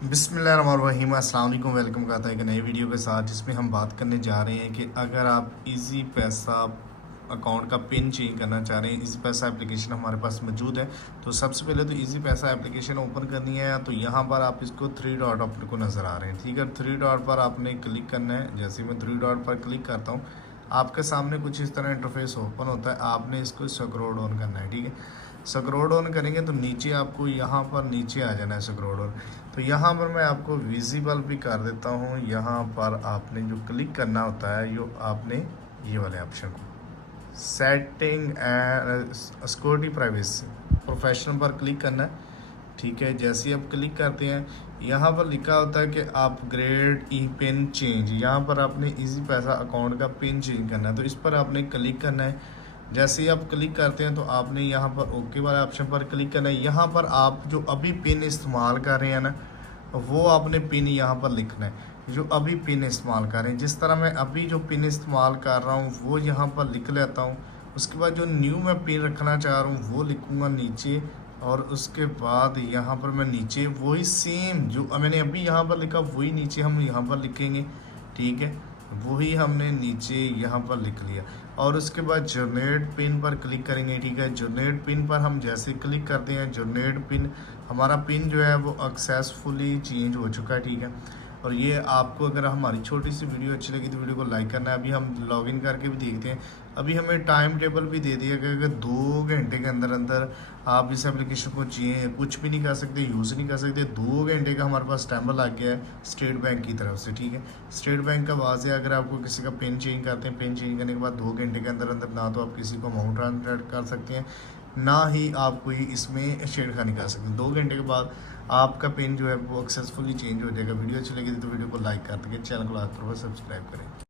बिस्मिल्लाहिर्रहमानिर्रहीम, अस्सलाम वालेकुम। वेलकम करता है एक नई वीडियो के साथ, जिसमें हम बात करने जा रहे हैं कि अगर आप इजी पैसा अकाउंट का पिन चेंज करना चाह रहे हैं। इजी पैसा एप्लीकेशन हमारे पास मौजूद है। तो सबसे पहले तो इजी पैसा एप्लीकेशन ओपन करनी है। तो यहाँ पर आप इसको थ्री डॉट अपने को नज़र आ रहे हैं, ठीक है। थ्री डॉट पर आपने क्लिक करना है। जैसे मैं थ्री डॉट पर क्लिक करता हूँ, आपके सामने कुछ इस तरह इंटरफेस ओपन होता है। आपने इसको स्क्रॉल डाउन करना है, ठीक है। स्क्रॉल डाउन करेंगे तो नीचे आपको यहाँ पर नीचे आ जाना है स्क्रॉल डाउन। तो यहाँ पर मैं आपको विजिबल भी कर देता हूँ। यहाँ पर आपने जो क्लिक करना होता है, यो आपने ये वाले ऑप्शन को setting and security privacy professional पर क्लिक करना है, ठीक है। जैसे ही आप क्लिक करते हैं, यहाँ पर लिखा होता है कि अपग्रेड ई पिन चेंज। यहाँ पर आपने इजी पैसा अकाउंट का पिन चेंज करना है, तो इस पर आपने क्लिक करना है। जैसे ही आप क्लिक करते हैं तो आपने यहाँ पर ओके वाले ऑप्शन पर क्लिक करना है। यहाँ पर आप जो अभी पिन इस्तेमाल कर रहे हैं ना, वो आपने पिन यहाँ पर लिखना है, जो अभी पिन इस्तेमाल कर रहे हैं। जिस तरह मैं अभी जो पिन इस्तेमाल कर रहा हूँ वो यहाँ पर लिख लेता हूँ। उसके बाद जो न्यू मैं पिन रखना चाह रहा हूँ वो लिखूँगा नीचे, और उसके बाद यहाँ पर मैं नीचे वही सेम जो मैंने अभी यहाँ पर लिखा वही नीचे हम यहाँ पर लिखेंगे, ठीक है। वही हमने नीचे यहाँ पर लिख लिया, और उसके बाद जनरेट पिन पर क्लिक करेंगे, ठीक है। जनरेट पिन पर हम जैसे क्लिक करते हैं, जनरेट पिन हमारा पिन जो है वो सक्सेसफुली चेंज हो चुका है, ठीक है। और ये आपको अगर हमारी छोटी सी वीडियो अच्छी लगी तो वीडियो को लाइक करना है। अभी हम लॉगिन करके भी देखते हैं। अभी हमें टाइम टेबल भी दे दिया गया कि 2 घंटे के अंदर अंदर आप इस एप्लीकेशन को कुछ भी नहीं कर सकते, यूज़ नहीं कर सकते। 2 घंटे का हमारे पास टाइम लग गया है स्टेट बैंक की तरफ से, ठीक है। स्टेट बैंक का वाज़ है, अगर आपको किसी का पिन चेंज करते हैं, पिन चेंज करने के बाद 2 घंटे के अंदर अंदर ना तो आप किसी को अमाउंट ट्रांसफर कर सकते हैं, ना ही आप कोई इसमें छेड़खानी कर सकते हैं। 2 घंटे के बाद आपका पिन जो है वो सक्सेसफुली चेंज हो जाएगा। वीडियो अच्छी लगी तो वीडियो को लाइक कर देंगे, चैनल को लाइक करो, सब्सक्राइब करें।